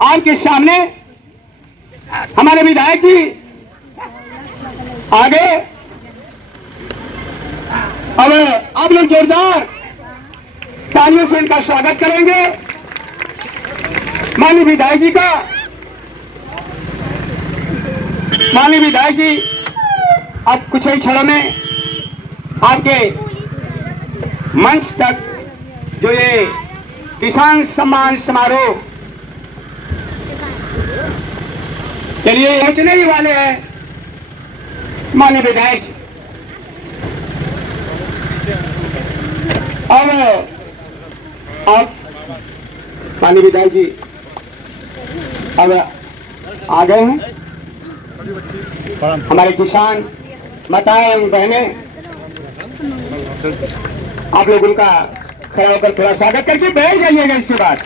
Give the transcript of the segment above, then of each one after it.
आपके सामने हमारे विधायक जी आगे। अब आप लोग जोरदार तालियों से इनका स्वागत करेंगे। माननीय विधायक जी का, माननीय विधायक जी अब कुछ ही क्षणों में आपके मंच तक जो ये किसान सम्मान समारोह के लिए पहुंचने ही वाले हैं। माननीय विधायक जी अब आप, माननीय विधायक जी अब आ गए हैं। हमारे किसान माताएं एवं बहनें, आप लोग उनका खड़ा होकर थोड़ा स्वागत करके बैठ जाइएगा। इसके बाद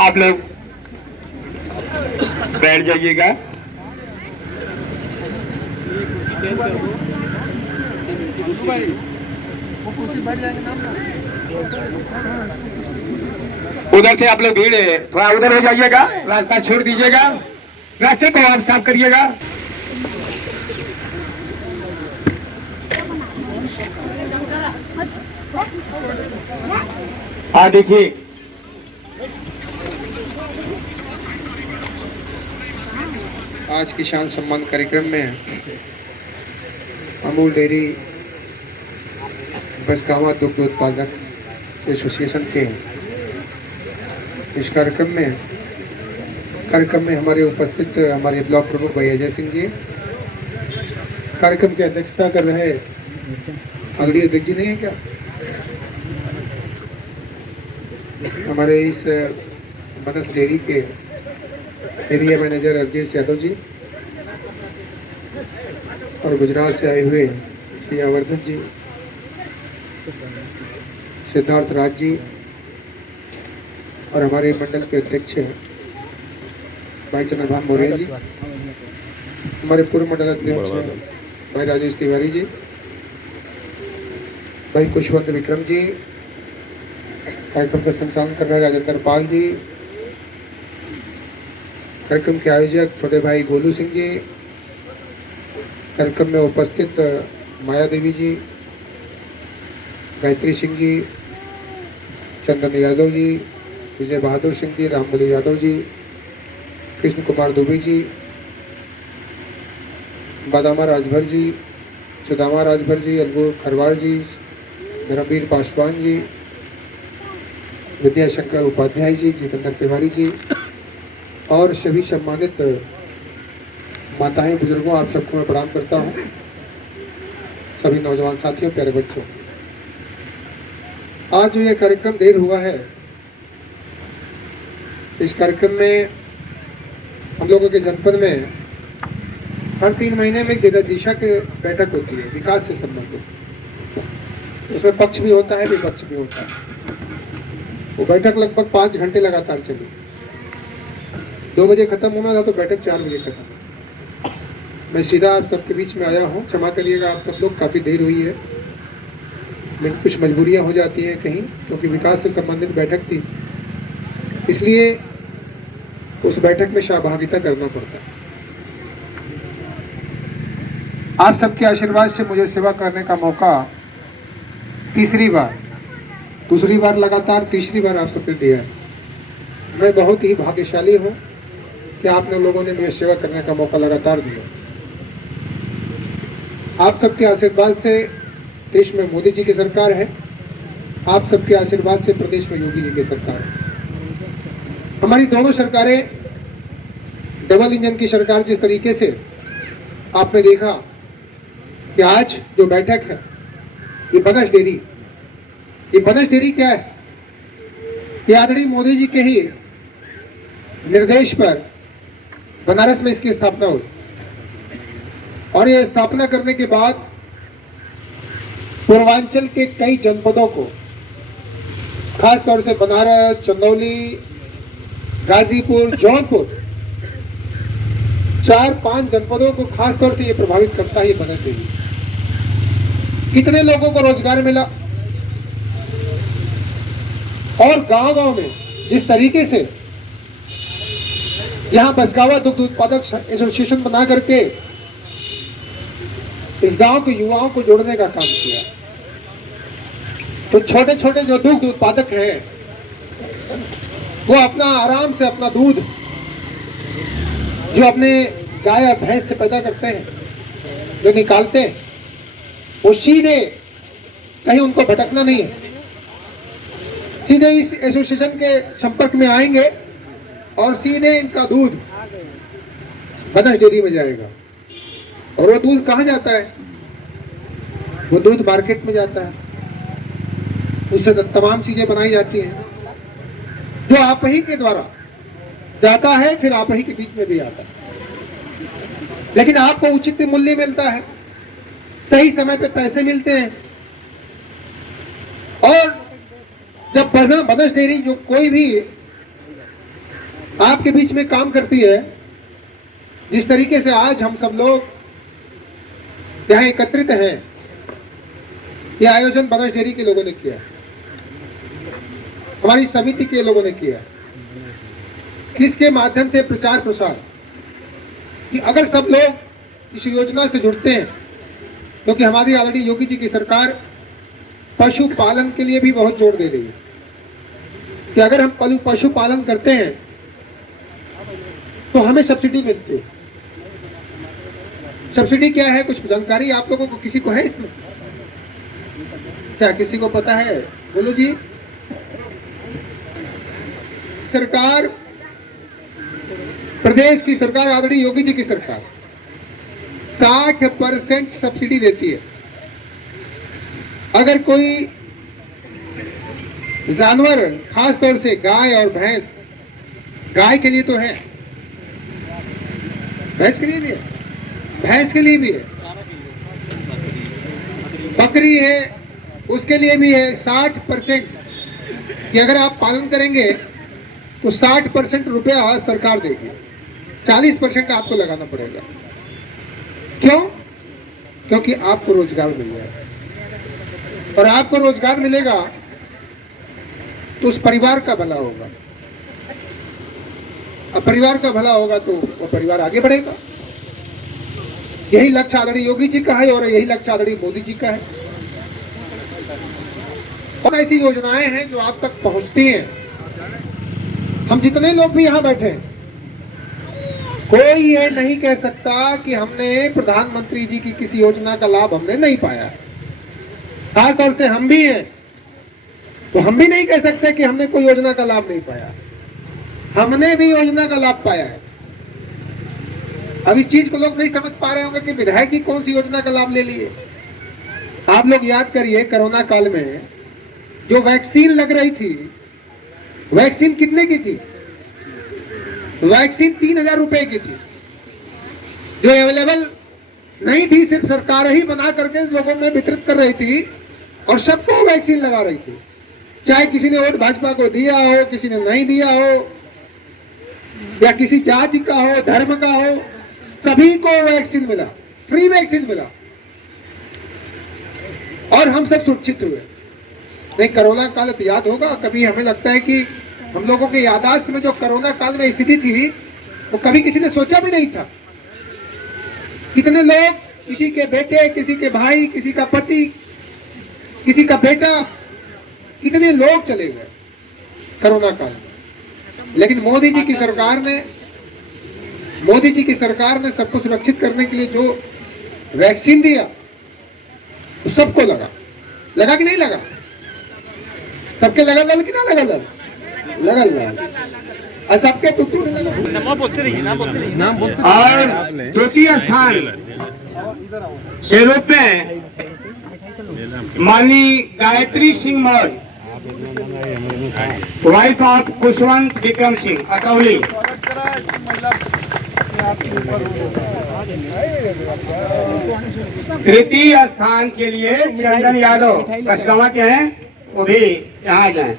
आप लोग बैठ जाइएगा। उधर से आप लोग भीड़ है, थोड़ा उधर हो जाइएगा, रास्ता छोड़ दीजिएगा, रास्ते को आप साफ करिएगा। देखिए आज किसान सम्मान कार्यक्रम में अमूल डेयरी बसगावा दुग्ध उत्पादक एसोसिएशन के इस कार्यक्रम में हमारे उपस्थित हमारे ब्लॉक प्रमुख भाई अजय सिंह जी, कार्यक्रम की अध्यक्षता कर रहे अगली अध्यक्ष जी नहीं है क्या, हमारे इस बनस डेयरी के एरिया मैनेजर अरजेश यादव जी और गुजरात से आए हुए श्री आवर्धन जी, सिद्धार्थ राज जी और हमारे मंडल के अध्यक्ष भाई चंद्रभान मौर्य जी, हमारे पूर्व मंडल अध्यक्ष भाई राजेश तिवारी जी, भाई कुशवंत विक्रम जी, कार्यक्रम का संचालन कर रहे राजेंद्र पाल जी, कार्यक्रम के आयोजक फतेह भाई गोलू सिंह जी, कार्यक्रम में उपस्थित माया देवी जी, गायत्री सिंह जी, चंदन यादव जी, विजय बहादुर सिंह जी, रामबली यादव जी, कृष्ण कुमार दुबे जी, बादामा राजभर जी, सुदामा राजभर जी, अलगू खरवाल जी, धर्मवीर पासवान जी, विद्याशंकर उपाध्याय जी, जितेंद्र तिवारी जी और सभी सम्मानित माताएं बुजुर्गों, आप सबको मैं प्रणाम करता हूं। सभी नौजवान साथियों, प्यारे बच्चों, आज जो ये कार्यक्रम देर हुआ है, इस कार्यक्रम में हम लोगों के जनपद में हर 3 महीने में दिशा की बैठक होती है विकास से संबंधित। उसमें पक्ष भी होता है, विपक्ष भी होता है। वो बैठक लगभग 5 घंटे लगातार चली। 2 बजे खत्म होना था तो बैठक 4 बजे खत्म। मैं सीधा आप सबके बीच में आया हूँ, क्षमा करिएगा आप सब लोग, काफ़ी देर हुई है, लेकिन कुछ मजबूरियाँ हो जाती हैं कहीं, क्योंकि विकास से संबंधित बैठक थी, इसलिए उस बैठक में सहभागिता करना पड़ता है। आप सबके आशीर्वाद से मुझे सेवा करने का मौका तीसरी बार लगातार तीसरी बार आप सबने दिया है। मैं बहुत ही भाग्यशाली हूँ कि आपने लोगों ने मुझे सेवा करने का मौका लगातार दिया। आप सबके आशीर्वाद से देश में मोदी जी की सरकार है, आप सबके आशीर्वाद से प्रदेश में योगी जी की सरकार है। हमारी दोनों सरकारें डबल इंजन की सरकार, जिस तरीके से आपने देखा कि आज जो बैठक है ये बनस डेयरी क्या है, ये आदरणीय मोदी जी के ही निर्देश पर बनारस में इसकी स्थापना हुई और ये स्थापना करने के बाद पूर्वांचल के कई जनपदों को, खास तौर से बनारस, चंदौली, गाजीपुर, जौनपुर, 4-5 जनपदों को खास तौर से ये प्रभावित करता है। ये बनस डेयरी कितने लोगों को रोजगार मिला, और गांव-गांव में जिस तरीके से यहाँ बसगावा दुग्ध उत्पादक एसोसिएशन बना करके इस गांव के युवाओं को जोड़ने का काम किया, तो छोटे छोटे जो दुग्ध उत्पादक हैं वो अपना आराम से अपना दूध जो अपने गाय या भैंस से पैदा करते हैं, जो निकालते हैं, वो सीधे कहीं उनको भटकना नहीं है, सीधे इस एसोसिएशन के संपर्क में आएंगे और सीधे इनका दूध बनस डेयरी में जाएगा। और वो दूध कहाँ जाता है? वो दूध मार्केट में जाता है, उससे तमाम चीजें बनाई जाती हैं जो आप ही के द्वारा जाता है, फिर आप ही के बीच में भी आता है, लेकिन आपको उचित मूल्य मिलता है, सही समय पे पैसे मिलते हैं। और जब बनस डेयरी जो कोई भी आपके बीच में काम करती है, जिस तरीके से आज हम सब लोग यहाँ एकत्रित हैं, यह आयोजन बनस डेयरी के लोगों ने किया, हमारी समिति के लोगों ने किया, किसके माध्यम से? प्रचार प्रसार, कि अगर सब लोग इस योजना से जुड़ते हैं, क्योंकि हमारी ऑलरेडी योगी जी की सरकार पशुपालन के लिए भी बहुत जोर दे रही है कि अगर हम पशुपालन करते हैं तो हमें सब्सिडी मिलती है। सब्सिडी क्या है? कुछ जानकारी आप लोगों को किसी को है इसमें? क्या किसी को पता है? बोलो जी। सरकार, प्रदेश की सरकार, ऑलरेडी योगी जी की सरकार 60% सब्सिडी देती है। अगर कोई जानवर, खास तौर से गाय और भैंस, गाय के लिए तो है, भैंस के लिए भी है, भैंस के लिए भी है, बकरी है उसके लिए भी है 60%, कि अगर आप पालन करेंगे तो 60% रुपया सरकार देगी, 40% आपको लगाना पड़ेगा। क्यों? क्योंकि आपको रोजगार मिल जाएगा, और आपको रोजगार मिलेगा तो उस परिवार का भला होगा, अब परिवार का भला होगा तो वो परिवार आगे बढ़ेगा। यही लक्ष्य आदरणीय योगी जी का है और यही लक्ष्य आदरणीय मोदी जी का है। और ऐसी योजनाएं हैं जो आप तक पहुंचती हैं। हम जितने लोग भी यहाँ बैठे हैं, कोई ये नहीं कह सकता कि हमने प्रधानमंत्री जी की किसी योजना का लाभ हमने नहीं पाया। खास तौर से हम भी हैं, तो हम भी नहीं कह सकते कि हमने कोई योजना का लाभ नहीं पाया, हमने भी योजना का लाभ पाया है। अब इस चीज को लोग नहीं समझ पा रहे होंगे कि विधायक की कौन सी योजना का लाभ ले लिए। आप लोग याद करिए, कोरोना काल में जो वैक्सीन लग रही थी, वैक्सीन कितने की थी? वैक्सीन 3000 रुपए की थी, जो अवेलेबल नहीं थी, सिर्फ सरकार ही बना करके लोगों में वितरित कर रही थी और सबको वैक्सीन लगा रही थी। चाहे किसी ने वोट भाजपा को दिया हो, किसी ने नहीं दिया हो, या किसी जाति का हो, धर्म का हो, सभी को वैक्सीन मिला, फ्री वैक्सीन मिला, और हम सब सुरक्षित हुए। नहीं, कोरोना काल याद होगा, कभी हमें लगता है कि हम लोगों के यादाश्त में जो कोरोना काल में स्थिति थी वो कभी किसी ने सोचा भी नहीं था। कितने लोग, किसी के बेटे, किसी के भाई, किसी का पति, किसी का बेटा, कितने लोग चले गए कोरोना काल में। लेकिन मोदी जी की सरकार ने सबको सुरक्षित करने के लिए जो वैक्सीन दिया वो सबको लगा कि नहीं लगा? सबके लगा लल कि ना लगा लल? लगा लल, और सबके टुटू लगा। और द्वितीय स्थान के रूप में माननीय गायत्री सिंह मौर्य, वाइफ ऑफ खुशवंत विक्रम सिंह अटौली। तृतीय स्थान के लिए चंदन यादव कसगावा के हैं, वो भी यहाँ आ जाए।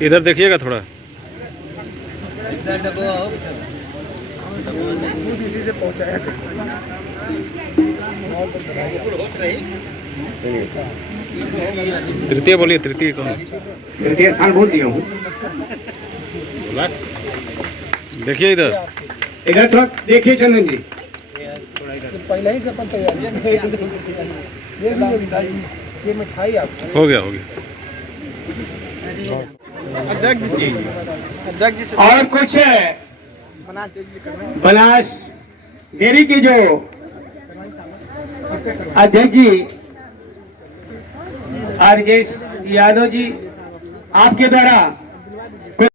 इधर देखिएगा थोड़ा। इसी से पहुंचाया तृतीय बोलिए, तृतीय कौन? तृतीय स्थान बोल दिया हूँ। बोला। देखिए इधर, इधर थोड़ा देखिए चंदन जी। पहले ही से अपन तैयारी ये मिठाई आपको हो गया हो गया। और कुछ बनास डेयरी के जो अध्यक्ष जी राजेश यादव जी, आपके द्वारा